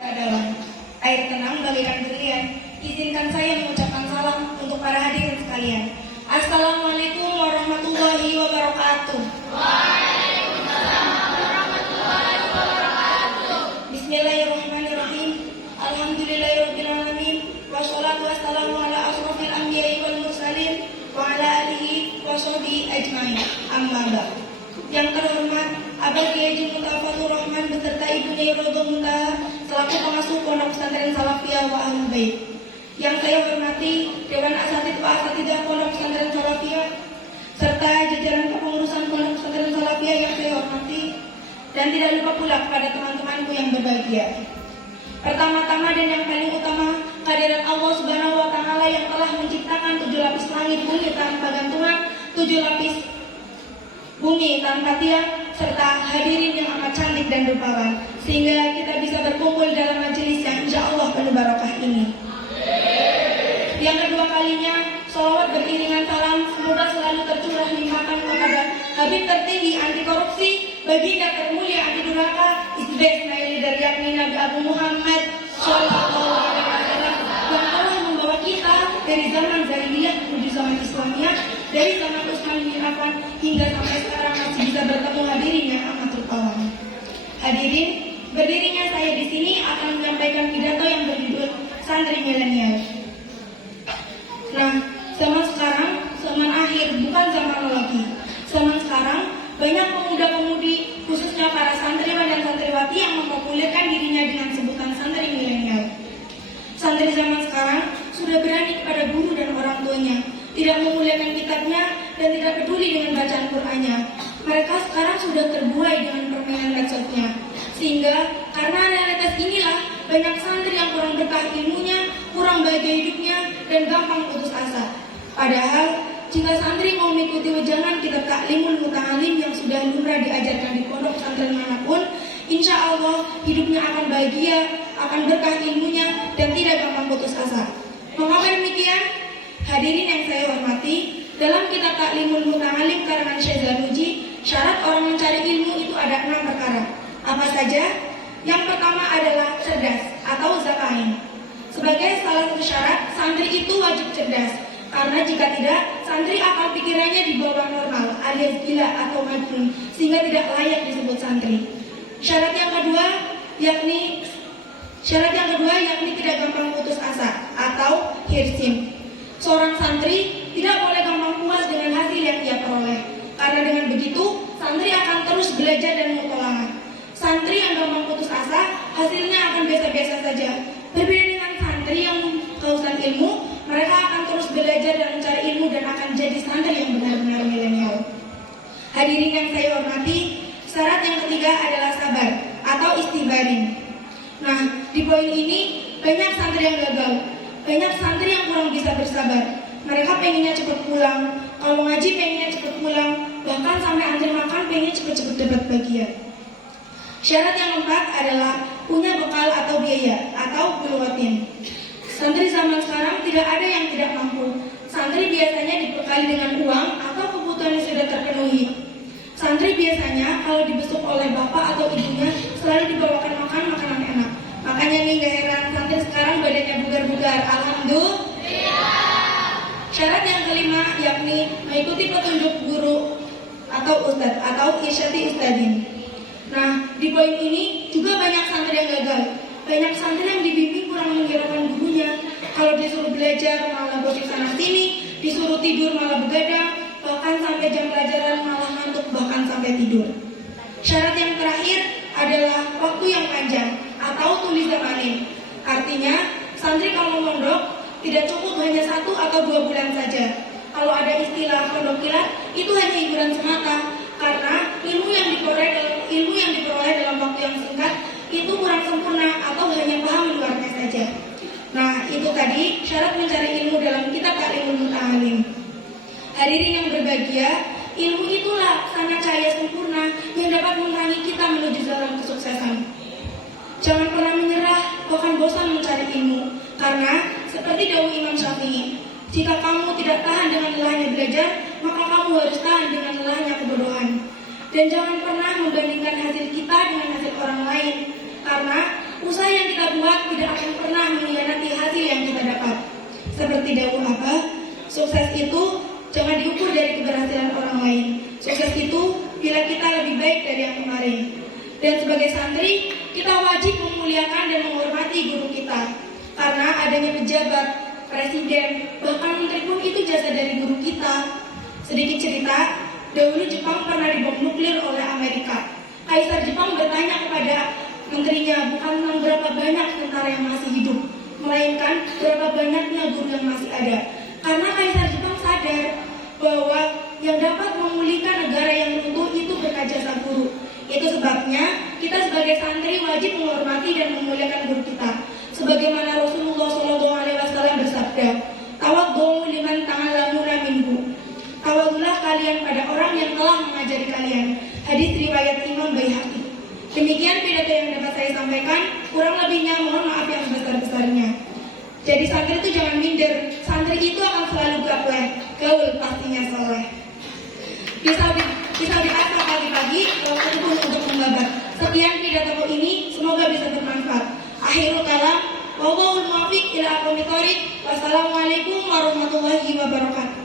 Adalah air tenang bagaikan berlian. Izinkan saya mengucapkan salam untuk para hadirin sekalian. Assalamualaikum warahmatullahi wabarakatuh. Bismillahirrahmanirrahim. Alhamdulillahirabbil alamin. Wassalatu wassalamu ala asrofil anbiya'i wal mursalin wa ala alihi wa sahbihi ajmain. Amma ba'd. Yang terhormat Abah Kiai Haji Mutafatur Rahman beserta ibunya Rodo Muntaha selaku pengasuh Pondok Pesantren Salafiyah wa Ahlul Bait. Yang saya hormati Dewan Asatidz wa Asatidzah Pondok Pesantren Salafiyah serta jajaran kepengurusan Pondok Pesantren Salafiyah yang saya hormati, dan tidak lupa pula kepada teman-temanku yang berbahagia. Pertama-tama dan yang paling utama, kehadiran Allah Subhanahu wa taala yang telah menciptakan 7 lapis langit bumi tanpa gantungan, 7 lapis bumi tanpa tiang, serta hadirin yang amat cantik dan rupawan, sehingga kita bisa berkumpul dalam majelis yang insya Allah penuh barokah ini. Yang kedua kalinya, sholawat beriringan salam semoga selalu tercurah limpahkan kepada Habib tertinggi anti korupsi, baginda termulia anti durhaka, Isbes leader yakni Nabi Abu Muhammad Shallallahu Alaihi Wasallam, yang telah membawa kita dari zaman jahiliyah menuju zaman Islamiyah, dari zaman Utsman bin Affan hingga sampai sekarang masih bisa bertemu hadirin yang amat rupawan. Hadirin, berdirinya saya di sini akan menyampaikan pidato yang berjudul Santri Milenial. Nah, zaman sekarang zaman akhir, bukan zaman lagi. Zaman sekarang banyak pemuda-pemudi, khususnya para santriwan dan santriwati yang mempopulerkan dirinya dengan sebutan santri milenial. Santri zaman sekarang sudah berani kepada guru dan orang tuanya, tidak memuliakan kitabnya dan tidak peduli dengan bacaan Qur'annya. Mereka sekarang sudah terbuai dengan permainan medsosnya, sehingga karena realitas inilah banyak santri yang kurang berkah ilmunya, kurang bahagia hidupnya, dan gampang putus asa. Padahal jika santri mau mengikuti wejangan kitab Ta'limul Muta'alim yang sudah lumrah diajarkan di pondok pesantren manapun, insya Allah hidupnya akan bahagia, akan berkah ilmunya, dan tidak gampang putus asa. Mengapa demikian? Hadirin yang saya hormati, dalam kitab Ta'limul Muta'alim karangan Syekh Zarnuji, syarat orang mencari ilmu itu ada 6 perkara. Apa saja? Yang pertama adalah cerdas atau zakain. Sebagai salah satu syarat, santri itu wajib cerdas. Karena jika tidak, santri akal pikirannya di bawah normal, alias gila atau majnun, sehingga tidak layak disebut santri. Syarat yang kedua yakni tidak gampang putus asa atau hirsim. Seorang santri tidak boleh gampang puas dengan hasil yang ia peroleh, karena dengan begitu santri akan terus belajar dan mutola'ah. Santri yang gampang putus asa hasilnya akan biasa-biasa saja. Berbeda dengan santri yang kehausan ilmu, mereka akan terus belajar dan mencari ilmu dan akan jadi santri yang benar-benar milenial. Hadirin yang saya hormati, syarat yang ketiga adalah sabar atau istibarin. Nah, di poin ini banyak santri yang gagal, banyak santri yang kurang bisa bersabar. Mereka pengennya cepat pulang, kalau ngaji pengennya cepat pulang, bahkan sampai antri makan pengennya cepat-cepat dapat bagian. Syarat yang keempat adalah punya bekal atau biaya atau bulwatin. Santri zaman sekarang tidak ada yang tidak mampu. Santri biasanya dibekali dengan uang atau kebutuhan yang sudah terpenuhi. Santri biasanya kalau dibesuk oleh bapak atau ibunya selalu dibawakan makanan enak. Makanya nih gak heran santri sekarang badannya bugar-bugar. Alhamdulillah. Syarat yang kelima yakni mengikuti petunjuk guru atau ustadz atau irsyadi ustadin. Nah, di poin ini juga banyak santri yang gagal. Banyak santri yang dibimbing kurang menghiraukan gurunya. Kalau disuruh belajar malah gosip sana sini, disuruh tidur malah begadang, bahkan sampai jam pelajaran malah ngantuk, bahkan sampai tidur. Syarat yang terakhir adalah waktu yang panjang atau tulis zamanin. Artinya, santri kalau mondok tidak cukup hanya 1 atau 2 bulan saja. Kalau ada istilah pondok kilat, itu hanya hiburan semata, karena ilmu yang diperoleh dalam waktu yang singkat itu kurang sempurna atau hanya paham luarnya saja. Nah, itu tadi syarat mencari ilmu dalam kitab Ta'limul Muta'alim. Hadirin yang berbahagia, ilmu itulah sangat cahaya sempurna yang dapat menerangi kita menuju jalan kesuksesan. Jangan pernah menyerah, bahkan bosan mencari ilmu, karena seperti dawuh Imam Syafi'i, jika kamu tidak tahan dengan lelahnya belajar, maka kamu harus tahan dengan lelahnya kebodohan. Dan jangan pernah membandingkan hasil kita dengan hasil orang lain, karena usaha yang kita buat tidak akan pernah mengkhianati hasil yang kita dapat. Seperti dawuh Abah, sukses itu jangan diukur dari keberhasilan orang lain. Sukses itu bila kita lebih baik dari yang kemarin. Dan sebagai santri, kita wajib memuliakan dan menghormati guru kita. Karena adanya pejabat, presiden, bahkan menteri pun itu jasa dari guru kita. Sedikit cerita, dahulu Jepang pernah dibom nuklir oleh Amerika. Kaisar Jepang bertanya kepada menterinya bukan tentang berapa banyak tentara yang masih hidup, melainkan berapa banyaknya guru yang masih ada. Karena Kaisar Jepang sadar bahwa yang dapat memulihkan negara yang runtuh itu berkat jasa guru. Itu sebabnya kita sebagai santri wajib menghormati dan memuliakan guru kita. Sebagaimana Rasulullah SAW bersabda, "Tawaddu liman ta'allamuna minhu." Tawadhulah kalian pada orang yang telah mengajari kalian. Hadis riwayat Imam Baihaqi. Demikian pidato yang dapat saya sampaikan. Kurang lebihnya mohon maaf yang sebesar-besarnya. Jadi santri itu jangan minder. Santri itu akan selalu gaul pastinya soleh. Bisa diasah pagi-pagi ataupun untuk membabat. Sekian pidato ini, semoga bisa bermanfaat. Akhirul kalam, wallahul muwaffiq ila aqwamit thoriq. Wassalamualaikum warahmatullahi wabarakatuh.